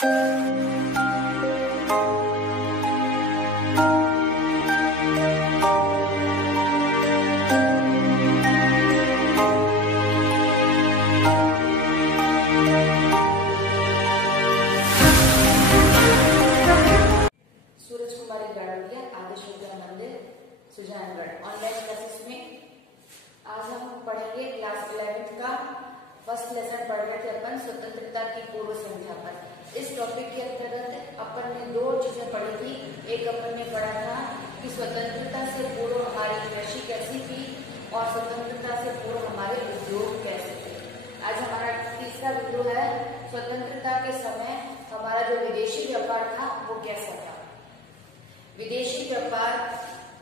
Online classes में आज हम पढ़ेंगे क्लास 11th का फर्स्ट लेसन पढ़ रहे थे अपन स्वतंत्रता की पूर्व संध्या पर। इस टॉपिक के अंतर्गत अपन ने दो चीजें पढ़ी थी। एक अपन ने पढ़ा था कि स्वतंत्रता से पूर्व हमारी कृषि कैसी थी और स्वतंत्रता से पूर्व हमारे उद्योग कैसे थे। आज हमारा तीसरा वीडियो है स्वतंत्रता के समय हमारा जो विदेशी व्यापार था वो कैसा था। विदेशी व्यापार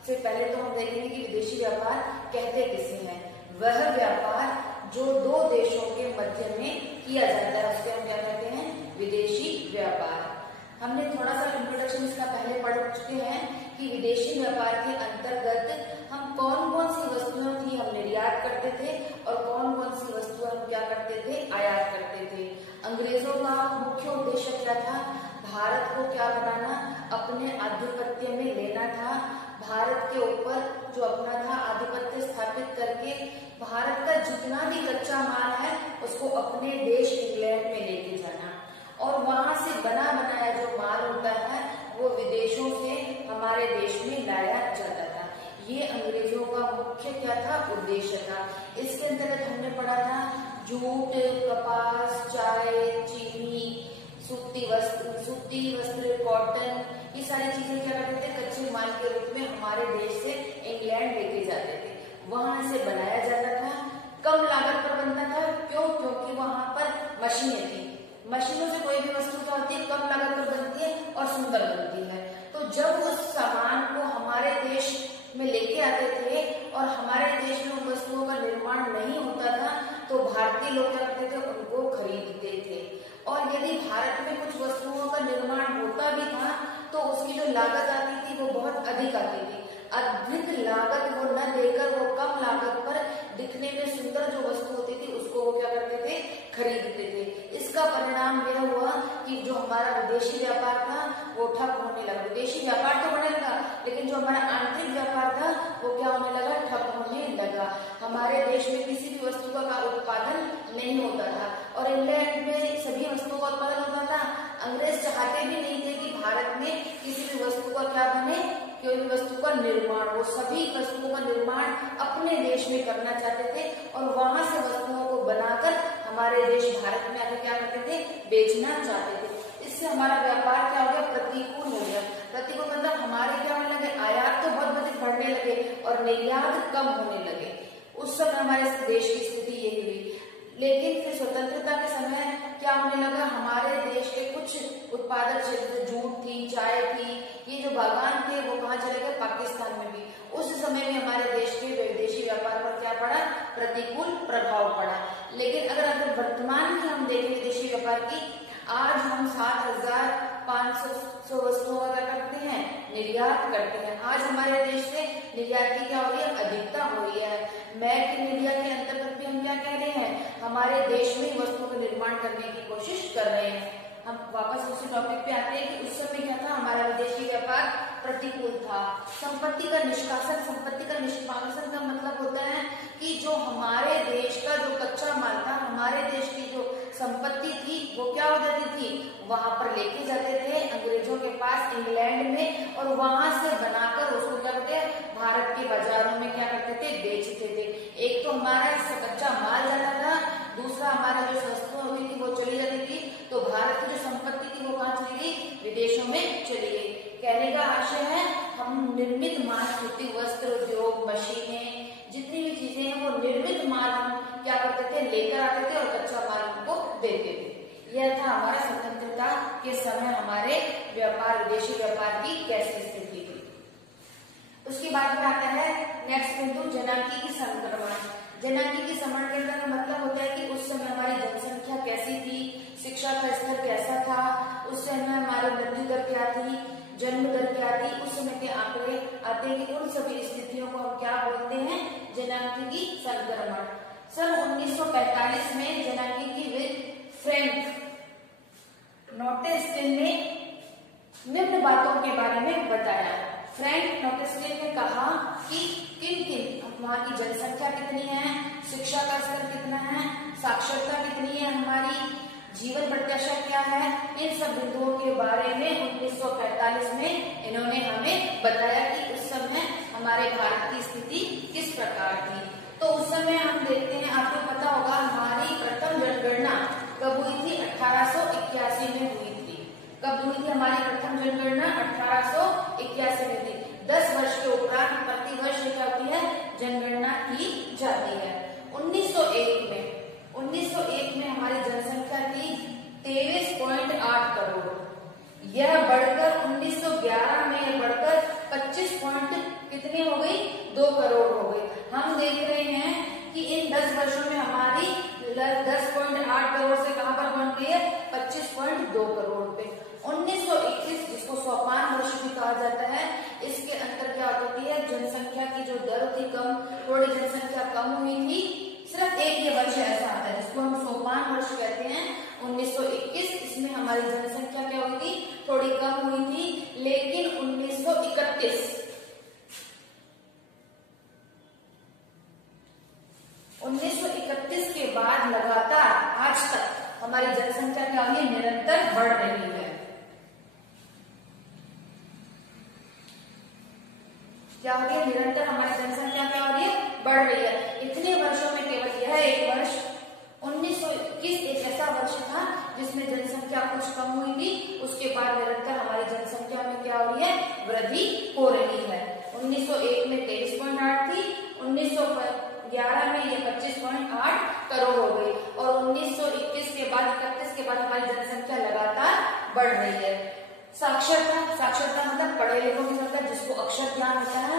से पहले तो हम देखेंगे कि विदेशी व्यापार कहते किसे हैं। वह व्यापार जो दो देशों के मध्य में किया जाता है उसके हम क्या कहते हैं, विदेशी व्यापार। हमने थोड़ा सा इंट्रोडक्शन इसका पहले पढ़ चुके हैं कि विदेशी व्यापार के अंतर्गत हम कौन कौन सी वस्तुएं थी हम निर्यात करते थे और कौन कौन सी वस्तुएं हम क्या करते थे, आयात करते थे। अंग्रेजों का मुख्य उद्देश्य क्या था, भारत को क्या बनाना, अपने आधिपत्य में लेना था। भारत के ऊपर जो अपना था आधिपत्य स्थापित करके भारत का जितना भी कच्चा माल है उसको अपने देश इंग्लैंड में लेके जाना और वहां से बना बनाया जो माल होता है वो विदेशों से हमारे देश में लाया जाता था। ये अंग्रेजों का मुख्य क्या था, उद्देश्य था। इसके अंतर्गत हमने पढ़ा था जूट, कपास, चाय, चीनी, सूती वस्त्र, कॉटन, ये सारी चीजें क्या करते थे, कच्चे माल के रूप में हमारे देश से इंग्लैंड लेके जाते थे। वहां से बनाया जाता था, कम लागत पर बनता था। क्यों? क्योंकि वहां पर मशीनें थी। मशीनों से कोई भी वस्तु क्या होती है, कम लागत पर बनती है और सुंदर बनती है। तो जब उस सामान को हमारे देश में लेके आते थे और हमारे देश में उन वस्तुओं का निर्माण नहीं होता था तो भारतीय लोग क्या करते थे, उनको खरीदते थे। और यदि भारत में कुछ वस्तुओं का निर्माण होता भी था तो उसकी जो लागत आती थी वो बहुत अधिक आती थी। अधिक लागत वो न देकर वो कम लागत पर दिखने में सुंदर जो वस्तु होती थी उसको वो क्या करते थे, खरीदते थे। इसका परिणाम यह हुआ कि जो हमारा विदेशी व्यापार था वो ठप होने लगा। विदेशी व्यापार तो बढ़ने लगा लेकिन जो हमारा आंतरिक व्यापार था वो क्या होने लगा, ठप होने लगा। हमारे देश में किसी भी वस्तु का उत्पादन नहीं होता था और इंग्लैंड में सभी वस्तुओं का उत्पादन होता था। अंग्रेज चाहते भी नहीं थे कि भारत में किसी भी वस्तु का क्या बने, कोई भी वस्तु का निर्माण। वो सभी वस्तुओं का निर्माण अपने देश में करना चाहते थे और वहां से वस्तुओं को बनाकर हमारे देश भारत में आके क्या करते थे, बेचना चाहते थे। इससे हमारा व्यापार क्या हो गया, प्रतिकूल हो गया। प्रतिकूल मतलब हमारे क्या होने लगे, आयात तो बहुत अधिक बढ़ने लगे और निर्यात कम होने लगे। उस समय हमारे देश की स्थिति यही हुई। लेकिन फिर स्वतंत्रता के समय क्या होने लगा, हमारे देश के कुछ उत्पादक क्षेत्र, जूट थी, चाय थी, ये जो बागान थे वो कहाँ चले गए, पाकिस्तान में भी। उस समय में हमारे देश के विदेशी व्यापार पर क्या पड़ा, प्रतिकूल प्रभाव पड़ा। लेकिन अगर वर्तमान की हम देखें विदेशी व्यापार की, आज हम 7,500 वस्तुओं का करते हैं, निर्यात करते हैं। आज हमारे देश से निर्यात की क्या हो रही है, अधिकता हो रही है। मेक इन इंडिया के अंतर्गत भी हम क्या कह रहे हैं, हमारे देश में वस्तुओं का निर्माण करने की कोशिश कर रहे हैं। हम वापस उसी टॉपिक पे आते हैं कि उस समय क्या था, हमारा विदेशी व्यापार प्रतिकूल था। संपत्ति का निष्कासन, संपत्ति का निष्कासन का मतलब होता है कि जो हमारे देश का जो कच्चा माल था, हमारे देश की जो संपत्ति थी वो क्या हो जाती थी, वहां पर लेके जाते थे अंग्रेजों के पास इंग्लैंड में और वहां से बनाकर उसको क्या करते, भारत के बाजारों में क्या करते थे, बेचते थे। एक तो हमारा कच्चा माल जाता था, दूसरा हमारा जो वस्तु होती थी वो चली जाती थी। तो भारत की जो संपत्ति थी वो कहाँ चली गई, विदेशों में चली गई। कहने का आशय है हम निर्मित माल, सूती वस्त्र उद्योग, मशीनें, जितनी भी चीजें हैं वो निर्मित माल हम क्या करते थे, लेकर आते थे और कच्चा माल उनको देते थे। यह था हमारा स्वतंत्रता के समय हमारे व्यापार, विदेशी व्यापार की कैसी स्थिति थी। उसके बाद में आता है नेक्स्ट बिंदु, जनांगीकी संक्रमण। जनांगीकी संक्रमण का मतलब होता है कि उस समय हमारी जनसंख्या कैसी थी, शिक्षा का स्तर कैसा था, उस समय हमारी मृत्यु दर क्या थी, जन्म दर क्या थी, उस समय के आंकड़े आते हैं। उन सभी स्थितियों को हम क्या बोलते हैं, जनांगीकी संक्रमण। सन 1945 में जनांगीकी विद फ्रैंक नोटेस्टिन ने निम्न बातों के बारे में बताया। फ्रैंक नोटेस्टिन ने कहा कि किन किन वहाँ की जनसंख्या कितनी है, शिक्षा का स्तर कितना है, साक्षरता कितनी है, हमारी जीवन प्रत्याशा क्या है, इन सब बिंदुओं के बारे में 1945 में इन्होंने हमें बताया कि उस समय हमारे भारत की स्थिति किस प्रकार थी। तो उस समय हम देखते हैं, आपको पता होगा हमारी प्रथम जनगणना कब हुई थी? 1881 में हुई थी। कब हुई थी हमारी प्रथम जनगणना? 1881 में थी। 10 वर्ष के उपरांत प्रति वर्ष क्या होती है? जनगणना की जाती है। 1901 में हमारी जनसंख्या थी 23.8 करोड़। यह बढ़कर 1911 में बढ़कर 25 कितने हो गई? 2 करोड़ हो गई। हम देख रहे हैं कि इन 10 वर्षों में हमारी 10.8 करोड़ से कहां पर पहुंच गई है? 25.2 करोड़ पे। 1921 जिसको सोपान वर्ष भी कहा जाता है, इसके अंतर क्या होती है? जनसंख्या की जो दर थी कम, थोड़ी जनसंख्या कम हुई थी। सिर्फ एक ये वर्ष ऐसा आता है जिसको हम सोपान वर्ष कहते हैं, 1921। इसमें हमारी जनसंख्या क्या हुई थी? थोड़ी कम हुई थी। लेकिन 1931 के बाद लगातार आज तक हमारी जनसंख्या क्या हुई है? निरंतर बढ़ रही है। क्या हो रही है? निरंतर हमारी जनसंख्या क्या हो रही है? बढ़ रही है। इतने वर्षों में केवल यह एक वर्ष 1921 एक ऐसा वर्ष था जिसमें जनसंख्या कुछ कम हुई थी। उसके बाद निरंतर हमारी जनसंख्या में क्या हो रही है? वृद्धि हो रही है। 1901 में 23.8 थी, 1911 में ये 25.8 करोड़ हो गई और 1921 के बाद 31 के बाद हमारी जनसंख्या लगातार बढ़ रही है। साक्षरता मतलब पढ़े लिखों की संख्या, जिसको अक्षर ज्ञान होता है।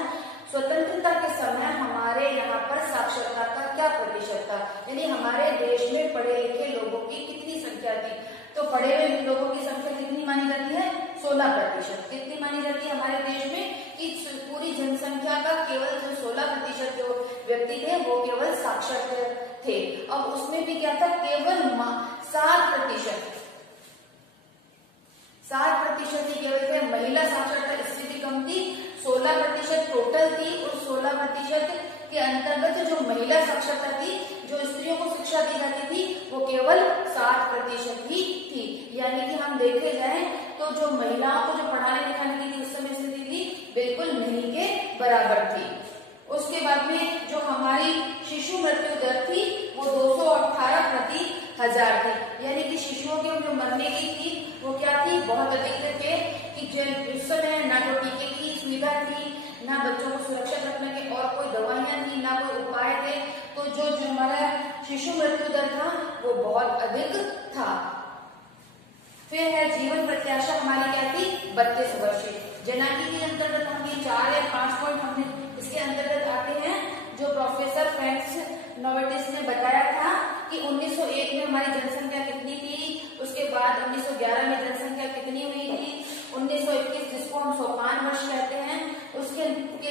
स्वतंत्रता के समय हमारे यहाँ पर साक्षरता का क्या प्रतिशत था? यानी हमारे देश में पढ़े लिखे लोगों की कितनी संख्या थी? तो पढ़े हुए लोगों की संख्या कितनी मानी जाती है? 16%। कितनी मानी जाती है हमारे देश में? कि पूरी जनसंख्या का केवल जो 16% जो व्यक्ति थे वो केवल साक्षर थे। अब उसमें भी क्या था? केवल 7% ही केवल थे। महिला साक्षरता इससे भी कम थी। 16% टोटल थी और 16% के अंतर्गत जो महिला साक्षरता थी, जो स्त्रियों को शिक्षा दी जाती थी, वो केवल 7% ही थी। यानी कि हम देखे जाए तो जो महिलाओं को जो पढ़ाने लिखाने की उस समय स्थिति थी बिल्कुल नहीं के बराबर थी। उसके बाद में जो हमारी शिशु मृत्यु दर थी वो 218 प्रति 1000 थी। यानी कि शिशुओं के जो मरने की थी वो क्या थी? बहुत अधिक थे। कि उस समय ना तो टीके की सुविधा थी, ना बच्चों को सुरक्षित रखने के और कोई दवाइयां थी, ना कोई उपाय थे। तो जो हमारा शिशु मृत्यु दर था वो बहुत अधिक था। फिर है जीवन प्रत्याशा हमारी क्या थी? 32 वर्ष। जनांगी के अंतर्गत हम 4 या 5 पॉइंट हमने इसके अंतर्गत आते हैं। जो प्रोफेसर फ्रैंक नोटेस्टिन ने बताया था कि 1901 में हमारी जनसंख्या कितनी थी, उसके बाद 1911 में जनसंख्या कितनी हुई थी, 1921 जिसको हम सोपान वर्ष कहते हैं उसके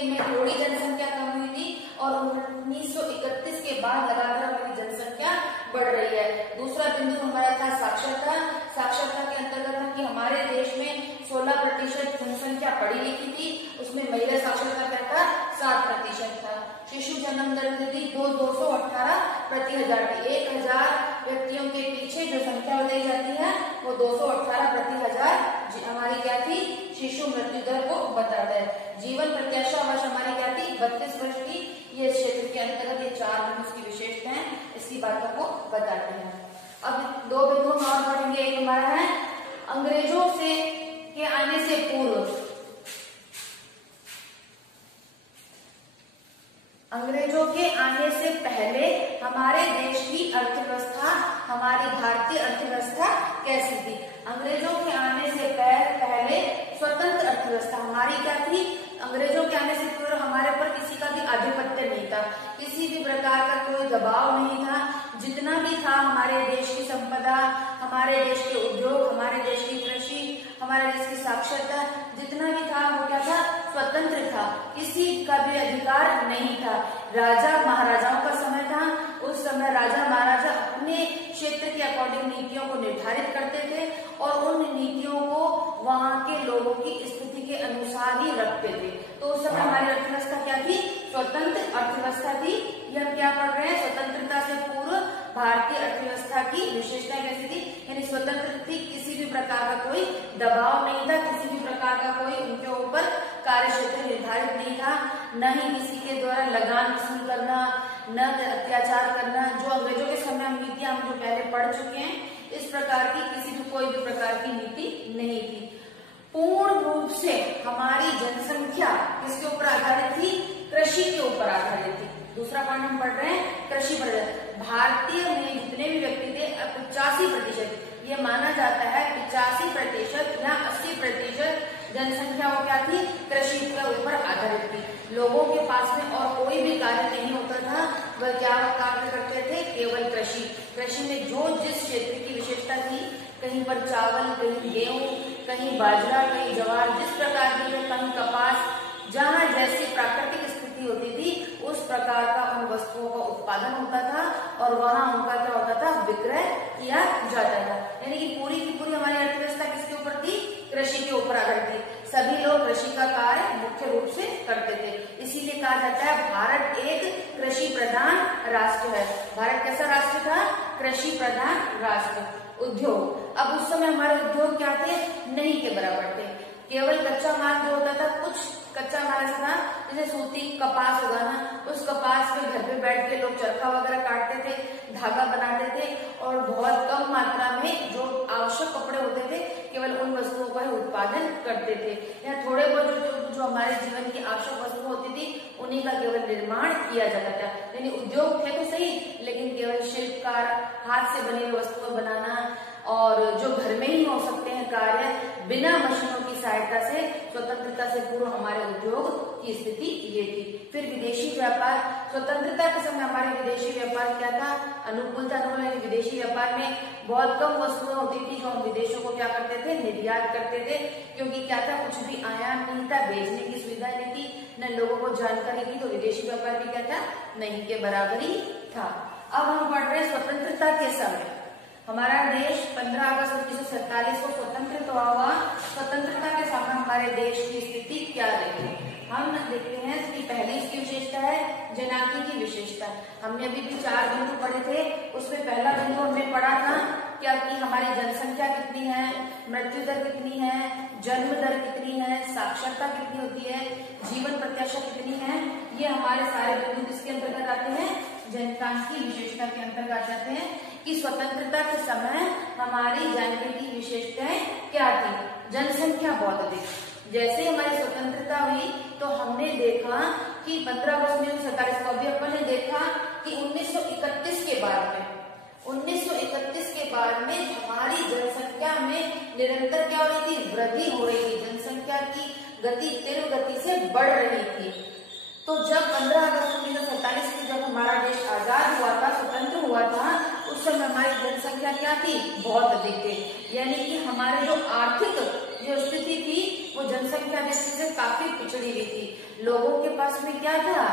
में थोड़ी जनसंख्या कम हुई थी और 1931 के बाद लगातार हमारी जनसंख्या बढ़ रही है। दूसरा बिंदु हमारा था साक्षरता। साक्षरता के अंतर्गत कि हमारे देश में 16% जनसंख्या पढ़ी लिखी थी, उसमें महिला साक्षरता क्या था? 7% था। शिशु जन्म दर थी 218 प्रति 1000 थी। 1000 व्यक्तियों के पीछे जो संख्या बताई जाती है वो 218 प्रति 1000 हमारी क्या थी? शिशु मृत्यु दर को बताता है। जीवन प्रत्याशा वर्ष हमारी क्या थी? 32 वर्ष की। ये क्षेत्र के अंतर्गत ये 4 बिंदु की विशेषताएं इसी बातों को बताते हैं। अब 2 बिंदु और पढ़ेंगे। एक हमारा है अंग्रेजों के आने से पूर्व। अंग्रेजों के आने से पहले हमारे देश की अर्थव्यवस्था, हमारी भारतीय अर्थव्यवस्था कैसी थी? अंग्रेजों के आने से पहले स्वतंत्र अर्थव्यवस्था हमारी क्या थी? अंग्रेजों के आने से पूर्व हमारे पर किसी का भी आधिपत्य नहीं था, किसी भी प्रकार का कोई दबाव नहीं था। जितना भी था हमारे देश की संपदा, हमारे देश के उद्योग, हमारे देश की कृषि, हमारे देश की साक्षरता, जितना भी था वो क्या था? स्वतंत्र था। किसी का भी अधिकार नहीं था। राजा महाराजाओं का समय था। उस समय राजा महाराजा अपने क्षेत्र के अकॉर्डिंग नीतियों को निर्धारित करते थे और उन लोगों की स्थिति के अनुसार ही रखते थे। तो उस समय हमारी अर्थव्यवस्था क्या थी? स्वतंत्र अर्थव्यवस्था थी। ये हम क्या पढ़ रहे हैं? स्वतंत्रता से पूर्व भारतीय अर्थव्यवस्था की विशेषता कैसी थी? यानी स्वतंत्र थी, किसी भी प्रकार का कोई दबाव नहीं था, किसी भी प्रकार का कोई उनके ऊपर कार्य क्षेत्र निर्धारित नहीं था, न ही किसी के द्वारा लगान वसूल करना, न अत्याचार करना, जो अंग्रेजों के समय हम नीति हम जो पहले पढ़ चुके हैं, इस प्रकार की किसी भी कोई भी प्रकार की नीति नहीं थी। पूर्ण रूप से हमारी जनसंख्या किसके ऊपर आधारित थी? कृषि के ऊपर आधारित थी। दूसरा पॉइंट हम पढ़ रहे हैं कृषि पर। भारतीय में जितने भी व्यक्ति थे 85%, ये माना जाता है 85% या 80% जनसंख्या वो क्या थी? कृषि के ऊपर आधारित थी। लोगों के पास में और कोई भी कार्य नहीं होता था, वह क्या कार्य करते थे? केवल कृषि। कृषि में जो जिस क्षेत्र की विशेषता थी, कहीं पर चावल, कहीं गेहूं, कहीं बाजरा, कहीं ज्वार, जिस प्रकार की, कहीं कपास, जहाँ जैसी प्राकृतिक स्थिति होती थी उस प्रकार का उन वस्तुओं का उत्पादन होता था और वहां उनका क्या होता था? विक्रय किया जाता था। यानी कि पूरी की पूरी हमारी अर्थव्यवस्था किसके ऊपर थी? कृषि के ऊपर आधारित थी। सभी लोग कृषि का कार्य मुख्य रूप से करते थे। इसीलिए कहा जाता है भारत एक कृषि प्रधान राष्ट्र है। भारत कैसा राष्ट्र था? कृषि प्रधान राष्ट्र। उद्योग, अब उस समय हमारे उद्योग क्या थे? नहीं के बराबर थे। केवल कच्चा माल जो होता था, कुछ कच्चा माल ऐसा था जैसे सूती कपास होगा ना, उस कपास पे घर पे बैठ के लोग चरखा वगैरह काटते थे, धागा बनाते थे और बहुत कम मात्रा में जो आवश्यक कपड़े होते थे केवल उन वस्तुओं का ही उत्पादन करते थे। या थोड़े बहुत जो हमारे जीवन की आवश्यक वस्तु होती थी उन्हीं का केवल निर्माण किया जाता था। यानी उद्योग थे तो सही, लेकिन केवल शिल्पकार, हाथ से बनी हुई वस्तुएं बनाना और जो घर में ही हो सकते हैं कार्य बिना मशीनों की सहायता से, स्वतंत्रता से पूर्व हमारे उद्योग की स्थिति ये थी। फिर विदेशी व्यापार, स्वतंत्रता के समय हमारे विदेशी व्यापार क्या था? अनुकूलता। विदेशी व्यापार में बहुत कम वस्तुएं होती थी जो हम विदेशों को क्या करते थे? निर्यात करते थे, क्योंकि क्या था? कुछ भी आयाम नहीं था, बेचने की सुविधा नहीं थी, न लोगों को जानकारी थी, तो विदेशी व्यापार भी क्या था? नहीं के बराबर ही था। अब हम पढ़ रहे हैं स्वतंत्रता के समय। हमारा देश 15 अगस्त 1947 को स्वतंत्र हुआ। स्वतंत्रता के समय हमारे देश की स्थिति क्या रही? हम देखते हैं कि पहली इसकी विशेषता है जनांकी की विशेषता। हमने अभी भी 4 बिंदु पढ़े थे, उसमें पहला बिंदु हमने पढ़ा था क्या कि हमारी जनसंख्या कितनी है, मृत्यु दर कितनी है, जन्म दर कितनी है, साक्षरता कितनी होती है, जीवन प्रत्याशा कितनी है। ये हमारे सारे बिंदु किसके अंतर्गत आते हैं? जनसांख्यिकी विशेषता के अंतर्गत आते हैं कि स्वतंत्रता के समय हमारी जनसांख्यिकी विशेषताएं क्या थी? जनसंख्या बहुत अधिक। जैसे हमारी स्वतंत्रता हुई तो हमने देखा कि 15 अगस्त 1947 को अभी अपन ने देखा कि 1931 के बाद में हमारी जनसंख्या में निरंतर क्या हो रही थी? वृद्धि हो रही थी। जनसंख्या की गति तीव्र गति से बढ़ रही थी। तो जब 15 अगस्त 1947 को जब हमारा देश आजाद हुआ था, स्वतंत्र हुआ था, उस समय हमारी जनसंख्या क्या थी? बहुत अधिक थी। यानी कि हमारे जो आर्थिक जो स्थिति थी वो जनसंख्या दृष्टि से काफी पिछड़ी हुई थी। लोगों के पास में क्या था?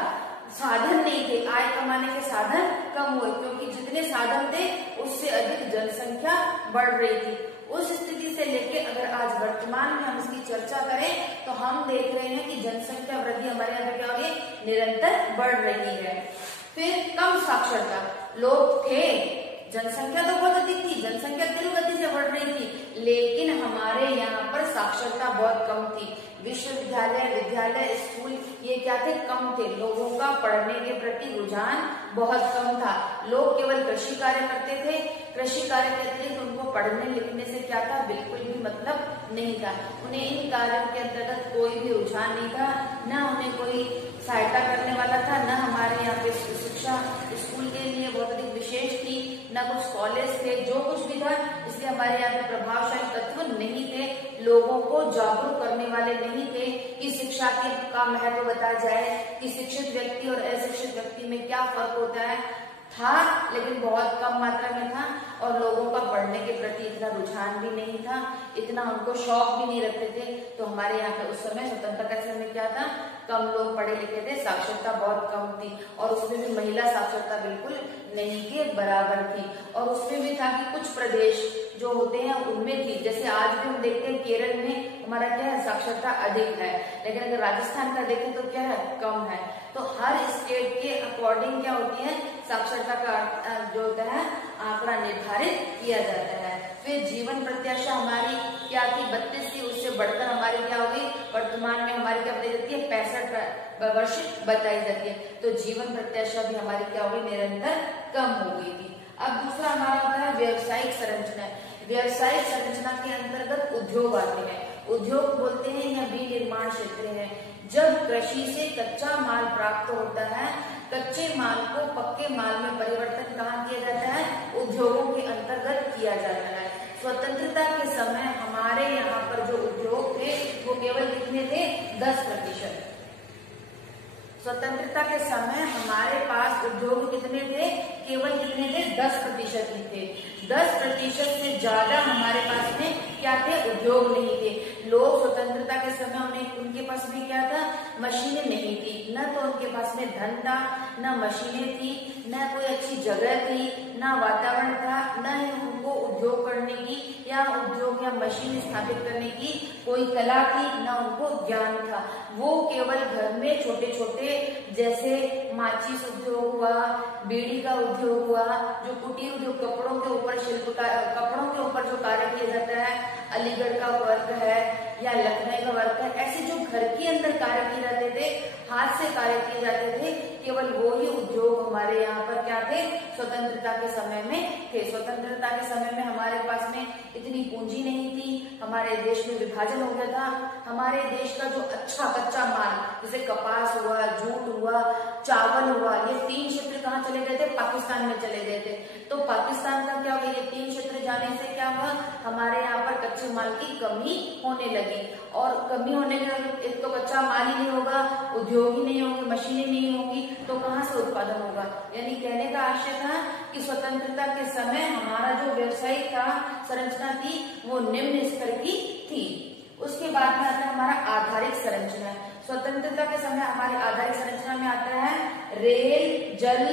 साधन नहीं थे, आय कमाने के साधन कम हुए, क्योंकि जितने साधन थे उससे अधिक जनसंख्या बढ़ रही थी। उस स्थिति से लेके अगर आज वर्तमान में हम इसकी चर्चा करें तो हम देख रहे हैं कि जनसंख्या वृद्धि हमारे यहाँ पे क्या हो रही है? निरंतर बढ़ रही है। फिर कम साक्षरता, लोग थे, जनसंख्या तो बहुत अधिक थी, जनसंख्या तीव्र गति से बढ़ रही थी, लेकिन हमारे यहाँ पर साक्षरता बहुत कम थी। विश्वविद्यालय, विद्यालय, स्कूल ये क्या थे? कम थे। लोगों का पढ़ने के प्रति रुझान बहुत कम था। लोग केवल कृषि कार्य करते थे। कृषि कार्य के अतिरिक्त उनको पढ़ने लिखने से क्या था? बिल्कुल भी मतलब नहीं था। उन्हें इन कार्यों के अंतर्गत कोई भी रुझान नहीं था, न उन्हें कोई सहायता करने वाला था, न हमारे यहाँ पे शिक्षा स्कूल के लिए बहुत अधिक विशेष थी, न कुछ कॉलेज थे, जो कुछ भी था। इसलिए हमारे यहाँ पे प्रभावशाली तत्व नहीं थे, लोगों को जागरूक करने वाले नहीं थे कि शिक्षा का महत्व बताया जाए कि शिक्षित व्यक्ति और अशिक्षित व्यक्ति में क्या फर्क होता है। था, लेकिन बहुत कम मात्रा में था और लोगों का पढ़ने के प्रति इतना रुझान भी नहीं था, इतना उनको शौक भी नहीं रखते थे। तो हमारे यहाँ पे उस समय स्वतंत्रता के समय क्या था? कम लोग पढ़े लिखे थे, साक्षरता बहुत कम थी और उसमें भी महिला साक्षरता बिल्कुल नहीं के बराबर थी। और उसमें भी था कि कुछ प्रदेश जो होते हैं उनमें थी। जैसे आज भी हम देखते हैं केरल में हमारा क्या है, साक्षरता अधिक है, लेकिन अगर राजस्थान का देखें तो क्या है, कम है। तो हर स्टेट के अकॉर्डिंग क्या होती है, साक्षरता का जो होता है आंकड़ा निर्धारित किया जाता है। फिर जीवन प्रत्याशा हमारी क्या थी, 32 थी, उससे बढ़कर हमारी क्या हो गई, वर्तमान में हमारी क्या बताई जाती है, 65 वर्ष बताई जाती है। तो जीवन प्रत्याशा भी हमारी क्या हो गई, निरंतर कम हो गई थी। अब दूसरा हमारा होता है व्यवसायिक संरचना। व्यवसायिक संरचना के अंतर्गत उद्योग आते हैं। उद्योग बोलते हैं या विनिर्माण क्षेत्र है। जब कृषि से कच्चा माल प्राप्त होता है, कच्चे माल को पक्के माल में परिवर्तन कहाँ किया जाता है, उद्योगों के अंतर्गत किया जाता है। स्वतंत्रता के समय हमारे यहाँ पर जो उद्योग थे वो केवल कितने थे, 10%। स्वतंत्रता के समय हमारे पास उद्योग कितने थे, केवल कितने थे, 10% ही थे। 10% से ज्यादा हमारे पास में क्या थे, उद्योग नहीं थे। लोग स्वतंत्रता के समय उनके पास में क्या था, मशीनें नहीं थी, न तो उनके पास में धन था, न मशीनें थी, न कोई अच्छी जगह थी, न वातावरण था, न ही उनको उद्योग करने की या उद्योग या मशीन स्थापित करने की कोई कला थी, न उनको ज्ञान था। वो केवल घर में छोटे छोटे जैसे माचिस उद्योग हुआ, बीड़ी का उद्योग हुआ, जो कुटीर उद्योग, कपड़ों के ऊपर कपड़ों के ऊपर जो कार्य किया जाता है, अलीगढ़ का वर्क है या लखनऊ का वर्क है, ऐसे जो घर के अंदर कार्य किए जाते थे, हाथ से कार्य किए जाते थे, केवल वो ही उद्योग हमारे यहाँ पर क्या थे, स्वतंत्रता के समय में थे। स्वतंत्रता के समय में हमारे पास में इतनी पूंजी नहीं थी, हमारे देश में विभाजन हो गया था। हमारे देश का जो अच्छा कच्चा माल जैसे कपास हुआ, जूट हुआ, चावल हुआ, ये 3 क्षेत्र कहाँ चले गए थे, पाकिस्तान में चले गए थे। तो पाकिस्तान का क्या हुआ, ये 3 क्षेत्र जाने से क्या हुआ, हमारे यहाँ पर कच्चे माल की कमी होने लगी। और कमी होने के एक तो कच्चा माल ही नहीं होगा, उद्योग ही नहीं होंगे, मशीनें नहीं होंगी, तो कहाँ से उत्पादन होगा। यानी कहने का आशय था कि स्वतंत्रता के समय हमारा जो व्यवसायिक था संरचना थी वो निम्न स्तर की थी। उसके बाद में आता है हमारा आधारिक संरचना। स्वतंत्रता के समय हमारी आधारिक संरचना में आता है रेल, जल,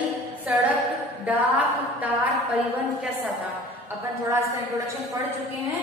सड़क, डाक, तार, परिवहन कैसा था। अपन थोड़ा इसका इंट्रोडक्शन पढ़ चुके हैं।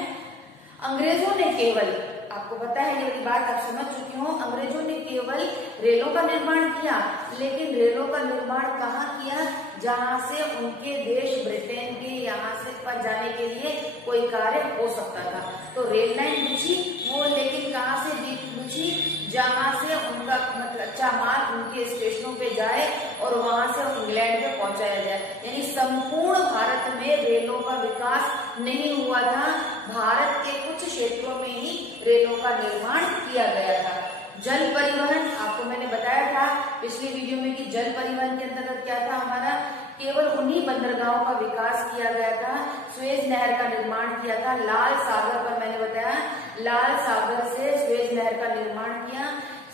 अंग्रेजों ने केवल, आपको पता है ये बात आप समझ चुके हो, अंग्रेजों ने केवल रेलों का निर्माण किया, लेकिन रेलों का निर्माण कहाँ किया, जहां से उनके देश ब्रिटेन के यहाँ से पर जाने के लिए कोई कार्य हो सकता था। तो रेल लाइन बिछी वो, लेकिन कहाँ से बिछी, जहां से उनका कच्चा माल उनके स्टेशनों पे जाए और वहां से इंग्लैंड पे पहुंचाया जाए। यानी संपूर्ण भारत में रेलों का विकास नहीं हुआ था, भारत के कुछ क्षेत्रों में ही रेलों का निर्माण किया गया था। जल परिवहन, आपको मैंने बताया था पिछली वीडियो में कि जल परिवहन के अंतर्गत क्या था हमारा, केवल उन्हीं बंदरगाहों का विकास किया गया था। सुएज नहर का निर्माण किया था, लाल सागर पर मैंने बताया, लाल सागर से सुएज नहर का निर्माण किया।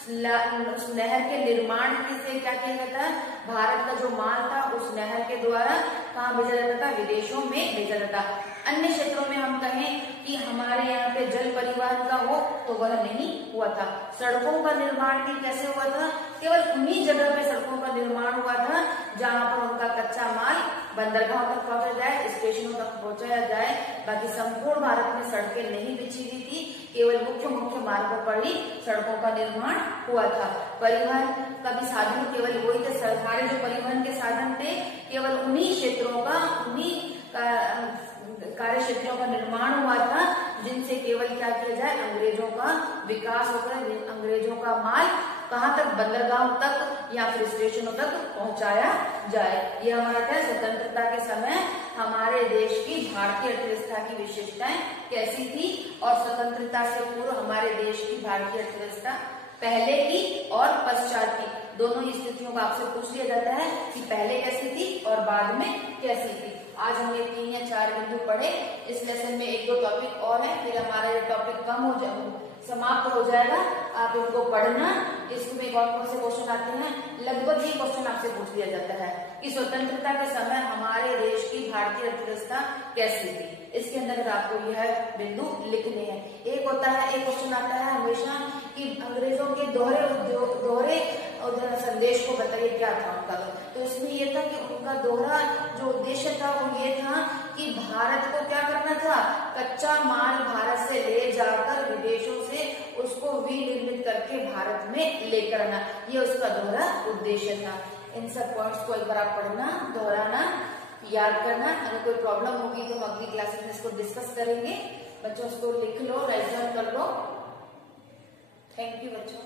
उस नहर के निर्माण से क्या किया जाता है, भारत का जो माल था उस नहर के द्वारा कहाँ भेजा जाता था, विदेशों में भेजा जाता। अन्य क्षेत्रों में हम कहें कि हमारे यहाँ पे जल परिवहन का हो तो वह नहीं हुआ था। सड़कों का निर्माण भी कैसे हुआ था, केवल उन्हीं जगह पे सड़कों का निर्माण हुआ था जहाँ पर उनका कच्चा माल बंदरगाहों तक पहुंचा जाए, स्टेशनों तक पहुंचाया जाए। बाकी संपूर्ण भारत में सड़कें नहीं बिछी हुई थी, केवल मुख्य मुख्य मार्गों पर ही सड़कों का निर्माण हुआ था। परिवहन का भी साधन केवल वही थे, सरकारी जो परिवहन के साधन थे केवल उन्हीं क्षेत्रों का, उन्हीं कार्य क्षेत्रों का निर्माण हुआ था जिनसे केवल क्या किया जाए, अंग्रेजों का विकास होकर अंग्रेजों का माल कहाँ तक, बंदरगाहों तक या फिर स्टेशनों तक पहुंचाया जाए। ये हमारा था स्वतंत्रता के समय हमारे देश की भारतीय अर्थव्यवस्था की विशेषताएं कैसी थी, और स्वतंत्रता से पूर्व हमारे देश की भारतीय अर्थव्यवस्था पहले की और पश्चात की दोनों ही स्थितियों का आपसे पूछ लिया जाता है कि पहले कैसी थी और बाद में कैसी थी। आज हमने 3 या 4 बिंदु पढ़े। इस लेसन में 1-2 टॉपिक और है, फिर हमारा ये टॉपिक समाप्त हो जाएगा। आप इनको पढ़ना। इसमें कौन कौन से क्वेश्चन आते हैं, लगभग ये क्वेश्चन आपसे पूछ लिया जाता है कि स्वतंत्रता के समय हमारे देश की भारतीय अर्थव्यवस्था कैसी थी। इसके अंदर आपको यह बिंदु लिखने हैं। एक होता है, एक क्वेश्चन आता है हमेशा कि अंग्रेजों के दोहरे संदेश को बताइए क्या था उनका। तो इसमें ये था कि उनका दोहरा जो उद्देश्य था वो ये था कि भारत को क्या करना था, कच्चा माल भारत से ले जाकर विदेशों से उसको विनिर्मित करके भारत में लेकर आना, ये उसका दोहरा उद्देश्य था। इन सब पॉइंट्स को एक बार आप पढ़ना, दोहराना, याद करना। अगर कोई प्रॉब्लम होगी तो हम अगली क्लासेस में इसको डिस्कस करेंगे। बच्चों इसको लिख लो, राइट डाउन कर लो। थैंक यू बच्चों।